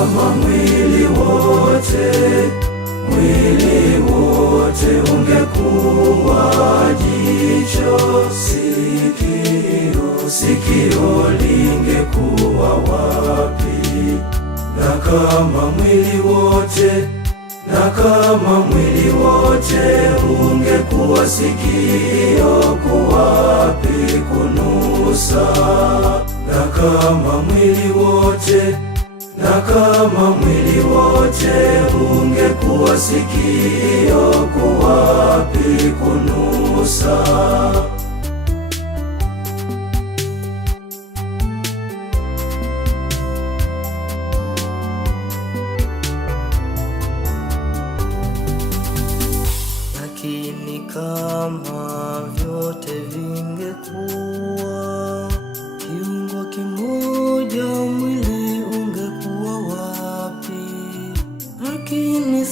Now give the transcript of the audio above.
kama mwili wote ungekuwa jicho, sikio lingekuwa wapi? Na kama mwili wote ungekuwa sikio, kuwapi kunusa? Na kama mwili wote ungekuwa sikio, kuwapi kunusa? Lakini kama vyote vingekuwa kiungo kimoja, mwili ungekuwa wapi? Lakini